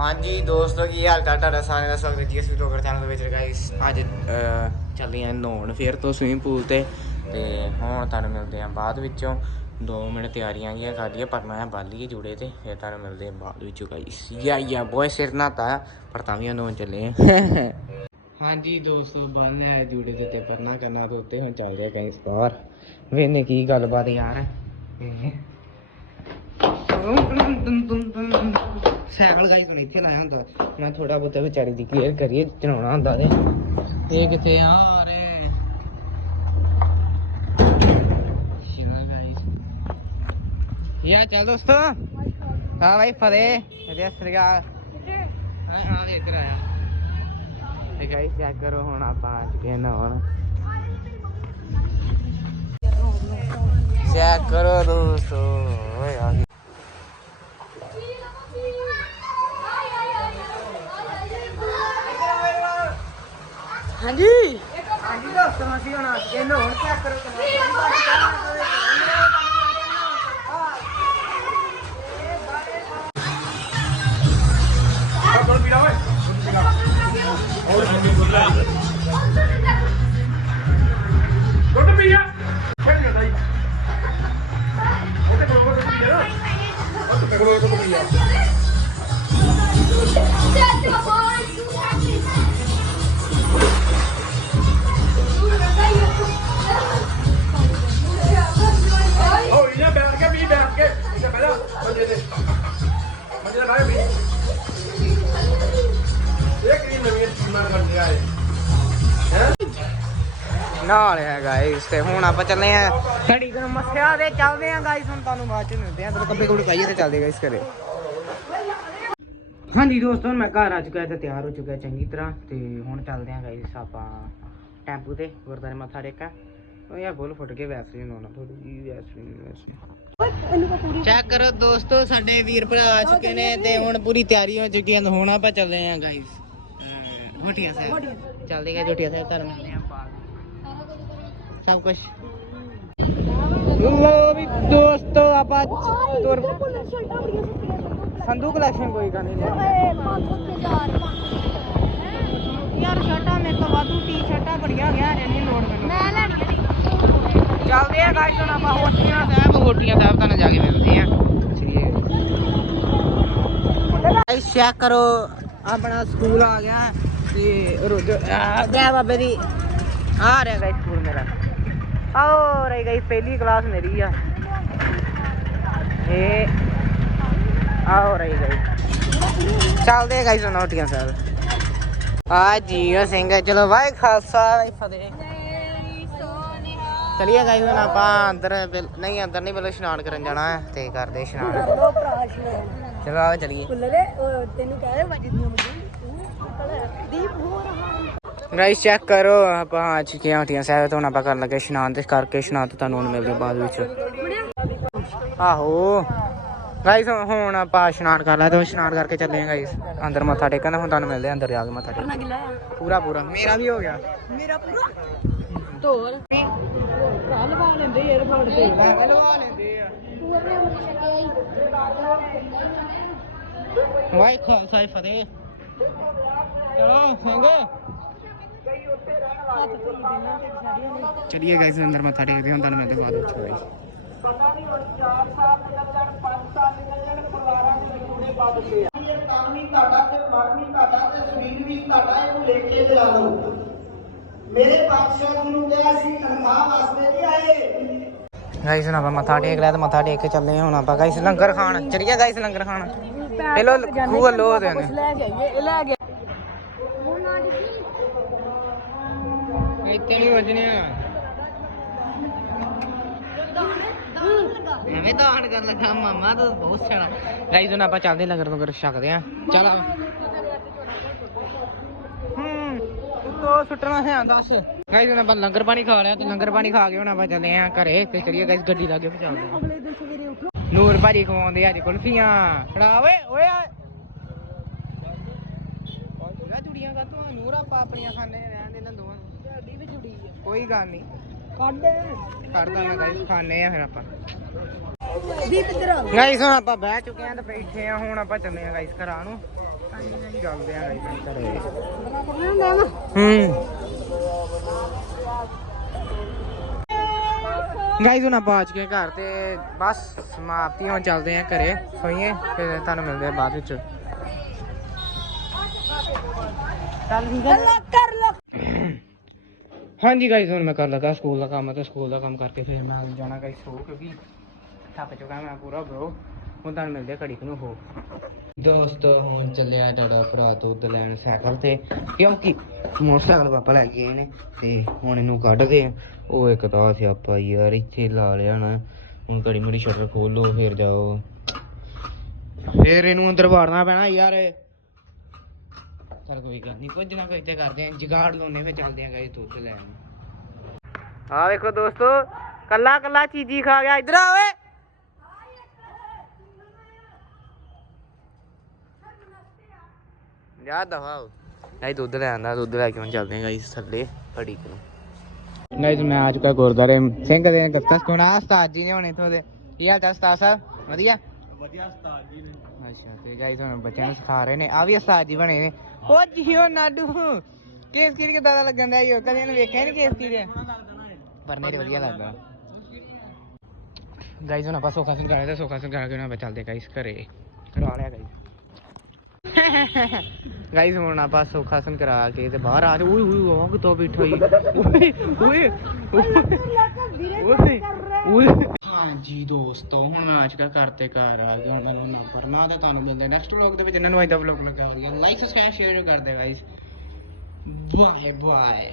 ਹਾਂਜੀ ਦੋਸਤੋ ਕੀ ਹਾਲ ਚਾਲ? ਤੁਹਾਡਾ ਸਾਰਿਆਂ ਦਾ ਸਵਾਗਤ ਹੈ ਜੀਐਸ ਵਲੌਗਰ ਚੈਨਲ ਦੇ ਵਿੱਚ ਗਾਇਸ ਅੱਜ ਅਹ, ਚੱਲੇ ਆਂ ਨਹਾਉਣ ਫਿਰ ਤੋਂ ਸਵੀਮਿੰਗ ਪੂਲ ਤੇ। ਤੇ ਹੁਣ ਤੁਹਾਨੂੰ ਮਿਲਦੇ ਆਂ ਬਾਅਦ ਵਿੱਚੋਂ। 2 ਮਿੰਟ ਤਿਆਰੀਆਂ ਜੀਆਂ ਕਰ ਲਈਏ ਪਰ ਮੈਂ ਬਾਲੀਏ ਜੁੜੇ ਤੇ ਫਿਰ ਤੁਹਾਨੂੰ ਮਿਲਦੇ ਆਂ ਬਾਅਦ ਵਿੱਚੋਂ ਗਾਇਸ ਯਾ ਯਾ ਬੋਏ ਸਿਰ ਨਾ ਤਾ ਪਰ ਤਾਂ ਵੀ ਨਹਾਉਣ ਚੱਲੇ ਆਂ। ਹਾਂਜੀ ਦੋਸਤੋ ਬਾਲ ਹੈ ਜੁੜੇ ਤੇ ਤੇ ਪਰਨਾ ਕਰਨਾ ਤੇ ਉੱਤੇ ਹੁਣ ਚੱਲ ਰਿਹਾ ਗਾਇਸ ਬਾਹਰ। ਵੇਨੇ ਕੀ ਗੱਲਬਾਤ ਯਾਰ? ਸਾਈਕਲ ਗਾਈਸ ਨੂੰ ਇੱਥੇ ਲਾਇਆ ਹੁੰਦਾ। ਮੈਂ ਥੋੜਾ ਬਹੁਤਾ ਵਿਚਾਰੀ ਦੀ ਕੇਅਰ ਕਰੀਏ, ਚਲਾਉਣਾ ਹੁੰਦਾ ਤੇ। ਇਹ ਕਿੱਥੇ ਆ? ਰੇ ਯਾ ਚੱਲ ਦੋਸਤੋ। ਹਾਂ ਭਾਈ ਫਰੇ ਇਹਦੇ ਸ੍ਰੀਆ ਹਾਂ ਹਾਂ ਇੱਧਰ ਆਇਆ। ਤੇ ਗਾਈਸ ਚੈੱਕ ਕਰੋ ਹੁਣ ਆਪਾਂ ਆ ਚੁੱਕੇ ਨਾ ਹੁਣ ਚੈੱਕ ਕਰੋ ਦੋਸਤੋ। ਓਏ ਆ ਹਾਂਜੀ। ਹਾਂਜੀ ਦੋਸਤੋ ਅਸੀਂ ਹੁਣ ਇਹ ਨਹਾਉਣ ਚੈੱਕ ਕਰੋ ਦੁੱਧ ਨਾਲ ਹੈ ਗਾਇਸ ਤੇ ਹੁਣ ਆਪਾਂ ਚੱਲੇ ਆ ਘੜੀ ਨੂੰ ਮੱਸਿਆ ਦੇ ਚੱਲਦੇ ਆ ਗਾਇਸ ਹੁਣ ਤੁਹਾਨੂੰ ਬਾਅਦ ਚ ਮਿਲਦੇ ਆ ਤੇ ਕੱਪੜੇ ਕੋਲ ਕਾਈਏ ਤੇ ਚੱਲਦੇ ਗਾਇਸ ਘਰੇ। ਹਾਂਜੀ ਦੋਸਤੋ ਮੈਂ ਘਰ ਆ ਚੁੱਕਾ ਤੇ ਤਿਆਰ ਹੋ ਚੁੱਕਾ ਚੰਗੀ ਤਰ੍ਹਾਂ ਤੇ ਹੁਣ ਚੱਲਦੇ ਆ ਗਾਇਸ ਆਪਾਂ ਟੈਂਪੂ ਤੇ ਗੁਰਦਾਰੇ ਮੱਥਾ ਟੇਕਾ ਉਹ ਯਾਰ ਬੋਲ ਫੁੱਟ ਕੇ ਵੈਸਲੀਨ ਹੋਣਾ ਥੋੜੀ ਜੀ ਵੈਸਲੀਨ ਵੈਸਲੀਨ। ਚੈੱਕ ਕਰੋ ਦੋਸਤੋ ਸਾਡੇ ਵੀਰ ਭਰਾ ਆ ਚੁੱਕੇ ਨੇ ਤੇ ਹੁਣ ਪੂਰੀ ਤਿਆਰੀ ਹੋ ਚੁੱਕੀ ਹੈ ਹੁਣ ਆਪਾਂ ਚੱਲੇ ਆ ਗਾਇਸ ਹੋਟੀਆਂ ਸਾਹਿਬ। ਚੱਲਦੇ ਗਏ ਹੋਟੀਆਂ ਸਾਹਿਬ ਆਪਾਂ ਸਭ ਕੁਝ ਲੋ ਵੀ ਦੋਸਤੋ ਆਪਾਂ ਤੁਰ ਸੰਧੂ ਕਲੈਕਸ਼ਨ ਕੋਈ ਗੱਲ ਨਹੀਂ। ਯਾਰ ਸ਼ਰਟਾਂ ਮੇਰੇ ਤੋਂ ਵਾਧੂ ਟੀ ਸ਼ਰਟਾਂ ਬੜੀਆਂ ਗਿਆ ਨਹੀਂ ਲੋੜ ਮੈਨੂੰ। ਮੈਂ ਲੈਣੀ ਚੱਲਦੇ ਆ ਗਾਇਸ ਹੁਣ ਆਪਾਂ ਹੋਟੀਆਂ ਸਾਹਿਬ ਹੋਟੀਆਂ ਸਾਹਿਬ ਤੁਹਾਨੂੰ ਜਾ ਕੇ ਮਿਲਦੇ ਆ। ਚਲਿਏ ਗਾਇਸ ਚੈੱਕ ਕਰੋ ਆਪਣਾ ਸਕੂਲ ਆ ਗਿਆ ਤੇ ਰੁੱਜ ਆ ਗਿਆ ਬਾਬੇ ਦੀ। ਆ ਰਿਹਾ ਗਾਇਸ ਸਕੂਲ ਮੇਰਾ ਆਓ ਰਹੀ ਗਈ ਪਹਿਲੀ ਕਲਾਸ ਮੇਰੀ ਆ। ਇਹ ਆਓ ਚੱਲਦੇ ਆ ਗਾਇਸ ਸਾਹਿਬ। ਆ ਜੀਓ ਸਿੰਘ ਚਲੋ ਵਾਹਿ ਖਾਲਸਾ, ਵਾਹਿ ਫਤਿਹ। ਚਲਿਏ ਗਾਇਸ ਹੁਣ ਆਪਾਂ ਅੰਦਰ ਨਹੀਂ ਅੰਦਰ ਨਹੀਂ ਬਲੋ ਇਸ਼ਨਾਨ ਕਰਨ ਜਾਣਾ ਹੈ ਤੇ ਕਰਦੇ ਇਸ਼ਨਾਨ। ਚਲੋ ਆਓ ਚਲਿਏ। ਤੈਨੂੰ ਕਹਿ ਰਿਹਾ ਵੱਜਦੀਆਂ ਮੁੰਡੇ ਦੀਪ ਹੋ ਰਹਾ ਗਾਇਸ ਚੈੱਕ ਕਰੋ ਆਪਾਂ ਆ ਚੁੱਕੇ ਹਾਂ ਹਟੀਆਂ ਸਾਹਿਬ ਤੋਂ ਆਪਾਂ ਕਰਨ ਲੱਗੇ ਇਸ਼ਨਾਨ ਤੇ ਕਰਕੇ ਇਸ਼ਨਾਨ ਤੋਂ ਤੁਹਾਨੂੰ ਹੁਣ ਮਿਲਦੇ ਬਾਅਦ ਵਿੱਚ। ਆਹੋ। ਗਾਇਸ ਹੁਣ ਆਪਾਂ ਇਸ਼ਨਾਨ ਕਰ ਲਿਆ ਤੇ ਇਸ਼ਨਾਨ ਕਰਕੇ ਚੱਲੇ ਹਾਂ ਗਾਇਸ ਅੰਦਰ ਮੱਥਾ ਟੇਕਣ ਹੁਣ ਤੁਹਾਨੂੰ ਮਿਲਦੇ ਅੰਦਰ ਜਾ ਕੇ ਮੱਥਾ ਟੇਕ ਗਿਲਾ ਪੂਰਾ ਪੂਰਾ। ਮੇਰਾ ਵੀ ਹੋ ਗਿਆ। ਮੇਰਾ ਪੂਰਾ? ਢੋਲ ਭਰਾ ਲਵਾ ਲੈਂਦੇ ਯਾਰ ਫੜ ਤੇ ਲਵਾ ਲੈਂਦੇ ਆ। ਵਾਈ ਖਾਲਸਾ ਫਤਿਹ। ਚਲੋ ਖਾਂਗੇ। ਚਲਿਏ ਗਾਇਸ ਅੰਦਰ ਮੱਥਾ ਟੇਕਦੇ ਹਾਂ ਤੁਹਾਨੂੰ ਮਿਲਦੇ ਬਾਅਦ ਵਿੱਚ ਗਾਇਸ ਕੰਮ ਵੀ ਤੁਹਾਡਾ ਤੇ ਮਨ ਵੀ ਤੁਹਾਡਾ ਤੇ ਸਰੀਰ ਵੀ ਤੁਹਾਡਾ ਇਹਨੂੰ ਲੈ ਕੇ ਚਲਾ ਲਓ ਮੇਰੇ ਪਾਤਸ਼ਾਹ ਜੀ ਨੂੰ ਕਿਹਾ ਸੀ ਤਨਖਾਹ ਵਾਸਤੇ ਨਹੀਂ ਆਏ ਗਾਇਸ ਹੁਣ ਆਪਾਂ ਮੱਥਾ ਟੇਕ ਲਿਆ ਤੇ ਮੱਥਾ ਟੇਕ ਕੇ ਚੱਲੇ ਹਾਂ ਹੁਣ ਆਪਾਂ। ਗਾਇਸ ਲੰਗਰ ਖਾਣ। ਚਲਿਏ ਗਾਇਸ ਲੰਗਰ ਖਾਣ। ਪਹਿਲੋ ਖੂਹ ਲੋ ਦੇ ਨੇ ਲੈ ਲੈ ਇੱਥੇ ਨਹੀਂ ਵੱਜਣੇ ਆ। ਐਵੇਂ ਦਾਣ ਕਰਨ ਲੱਗਾ, ਮਾਮਾ ਤਾਂ ਬਹੁਤ ਸਿਆਣਾ। ਗਾਇਸ ਹੁਣ ਆਪਾਂ ਚੱਲਦੇ ਲੰਗਰ ਲੰਗਰ ਛਕਦੇ ਆ ਚੱਲ ਆ। ਹੂੰ ਸੁੱਟਣਾ ਹੈ ਦੱਸ। ਗਾਇਸ ਹੁਣ ਆਪਾਂ ਲੰਗਰ ਪਾਣੀ ਖਾ ਲਿਆ ਤੇ ਲੰਗਰ ਪਾਣੀ ਖਾ ਕੇ ਹੁਣ ਆਪਾਂ ਚੱਲੇ ਆ ਘਰੇ। ਤੇ ਚਲੀਏ ਗਾਇਸ ਗੱਡੀ ਲਾ ਕੇ ਪਹੁੰਚਾਉਂਦੇ ਨੂਰ ਭਾਜੀ ਖਵਾਉਂਦੇ ਅੱਜ ਕੁਲਫੀਆਂ। ਫੜਾ ਓਏ ਓਏ ਜੁੜੀਆਂ ਕਾ ਤੂੰ ਨੂਰ, ਆਪਾਂ ਆਪਣੀਆਂ ਖਾਣੇ ਰਹਿਣ ਦੇ ਇਹਨਾਂ ਦੋਵਾਂ ਵੀ ਜੁੜੀ ਆ। ਕੋਈ ਗੱਲ ਨਹੀਂ। ਕਰਦਾ ਮੈਂ ਗਾਇਸ ਖਾਣੇ ਆ ਫਿਰ ਆਪਾਂ। ਦੀਪ ਇੱਧਰ ਆ। ਗਾਇਸ ਹੁਣ ਆਪਾਂ ਬਹਿ ਚੁੱਕੇ ਆਂ ਤੇ ਬੈਠੇ ਆ ਹੁਣ ਆਪਾਂ ਚੱਲੇ ਆ ਗਾਇਸ ਘਰਾਂ ਨੂੰ। ਚੱਲਦੇ ਆ ਗਾਈਸ ਘਰੇ। ਹੂੰ। ਗਾਈਸ ਹੁਣ ਆਪਾਂ ਅੱਜ ਕੇ ਘਰ ਤੇ ਬਸ ਸਮਾਪਤੀ ਹੁਣ ਚੱਲਦੇ ਆ ਘਰੇ। ਸੋਈਏ ਫਿਰ ਤੁਹਾਨੂੰ ਮਿਲਦੇ ਆ ਬਾਅਦ ਵਿੱਚ। ਚੱਲ ਠੀਕ ਹੈ ਕਰ ਲੋ ਹਾਂਜੀ ਗਾਈਸ ਹੁਣ ਮੈਂ ਕਰ ਲੱਗਾ ਸਕੂਲ ਦਾ ਕੰਮ ਤੇ ਸਕੂਲ ਦਾ ਕੰਮ ਕਰਕੇ ਫਿਰ ਮੈਂ ਜਾਣਾ ਗਾਈਸ ਸੋ ਕਿਉਂਕਿ ਥੱਕ ਚੁੱਕਾ ਮੈਂ ਪੂਰਾ ਬ్రో ਹੁਣ ਤੁਹਾਨੂੰ ਮਿਲਦੇ ਘੜੀ ਨੂੰ ਹੋ ਦੋਸਤੋ, ਹੁਣ ਚੱਲਿਆ ਤੁਹਾਡਾ ਭਰਾ ਦੁੱਧ ਲੈਣ ਸਾਈਕਲ ਤੇ। ਕਿਉਂਕਿ ਮੋਟਰਸਾਈਕਲ ਪਾਪਾ ਲੈ ਗਏ ਨੇ ਤੇ ਹੁਣ ਇਹਨੂੰ ਕੱਢਦੇ ਆ। ਉਹ ਇੱਕ ਤਾਂ ਸਿਆਪਾ ਯਾਰ, ਇੱਥੇ ਲਾ ਲਿਆ ਨਾ। ਹੁਣ ਘੜੀ ਮੜੀ ਸ਼ਟਰ ਖੋਲੋ ਫਿਰ ਜਾਓ। ਫਿਰ ਇਹਨੂੰ ਅੰਦਰ ਵਾੜਨਾ ਪੈਣਾ ਯਾਰ। ਚਲ ਕੋਈ ਗੱਲ ਨਹੀਂ ਕੁਝ ਨਾ ਕੁਝ ਤੇ ਕਰਦੇ ਆਂ, ਜਗਾੜ ਲਾਉਨੇ ਫਿਰ ਚੱਲਦੇ ਆਂ ਗਾਇਸ ਦੁੱਧ ਲੈਣ। ਆ ਵੇਖੋ ਦੋਸਤੋ, ਕੱਲਾ ਕੱਲਾ ਚੀਜ਼ੀ ਖਾ ਗਿਆ, ਇਧਰ ਆ ਓਏ। ਜਾ ਦਵਾ ਗਾਇਸ ਦੁੱਧ ਲੈ ਆਂਦਾ ਦੁੱਧ ਲੈ ਕੇ ਹੁਣ ਚੱਲਦੇ ਆਂ ਗਾਇਸ ਥੱਲੇ ਫੜੀ ਨੂੰ ਗਾਇਸ ਮੈਂ ਆ ਚੁੱਕਾ ਗੁਰਦਾਰੇ ਸਿੰਘ ਦੇ ਗੱਤਾ ਸੁਣਾ ਉਸਤਾਦ ਜੀ ਨੇ ਹੁਣ ਇਥੋਂ ਦੇ, ਕੀ ਹਾਲ ਚਾਲ ਉਸਤਾਦ ਸਾਹਿਬ? ਵਧੀਆ? ਵਧੀਆ ਉਸਤਾਦ ਜੀ ਨੇ। ਅੱਛਾ ਤੇ ਗਾਇਸ ਹੁਣ ਬੱਚਿਆਂ ਨੂੰ ਸਿਖਾ ਰਹੇ ਨੇ। ਆ ਵੀ ਉਸਤਾਦ ਜੀ ਬਣੇ ਨੇ। ਉਹ ਜੀਓ ਨਾਡੂ ਕੇਸ ਕੀ ਕਿਦਾਂ ਦਾ ਲੱਗਣ ਦਾ ਯੋ ਕਦੇ ਇਹਨੂੰ ਵੇਖਿਆ ਨਹੀਂ ਕੇਸ ਕੀ ਦੇ ਪਰ ਮੇਰੇ ਵਧੀਆ ਲੱਗਦਾ। ਗਾਇਸ ਹੁਣ ਆਪਾਂ ਸੋਖਾ ਸਿੰਘ ਕਰਾ ਤੇ ਸੋਖਾ ਸਿੰਘ ਕਰਾ ਕੇ ਹੁਣ ਆਪਾਂ ਚੱਲਦੇ ਗਾਇਸ ਘਰੇ। ਕਰਾ ਲਿਆ ਗਾਇਸ ਗਾਇਸ ਹੁਣ ਆਪਾਂ ਸੋਖਾ ਸਿੰਘ ਕਰਾ ਕੇ ਤੇ ਬਾਹਰ ਆ ਜਾ? ਓਏ ਓਏ ਉਹ ਕਿਤੋਂ ਬੈਠਾ ਹੀ ਓਏ ਓਏ ਓਏ। ਹਾਂਜੀ ਦੋਸਤੋ, ਹੁਣ ਮੈਂ ਅੱਜ ਕੱਲ੍ਹ ਘਰ ਘਰ ਆ ਗਿਆ ਹੁਣ ਮੈਨੂੰ ਨਾ ਪਰਨਾ ਤੇ ਤੁਹਾਨੂੰ ਮਿਲਦੇ ਨੈਕਸਟ ਵਲੌਗ ਦੇ ਵਿੱਚ। ਇਹਨਾਂ ਨੂੰ ਅੱਜ ਦਾ ਵਲੌਗ ਲੱਗਾ ਹੋਇਆ। ਲਾਈਕ ਸਬਸਕ੍ਰਾਈਬ ਸ਼ੇਅਰ ਕਰਦੇ ਗਾਇਸ ਬਾਏ ਬਾਏ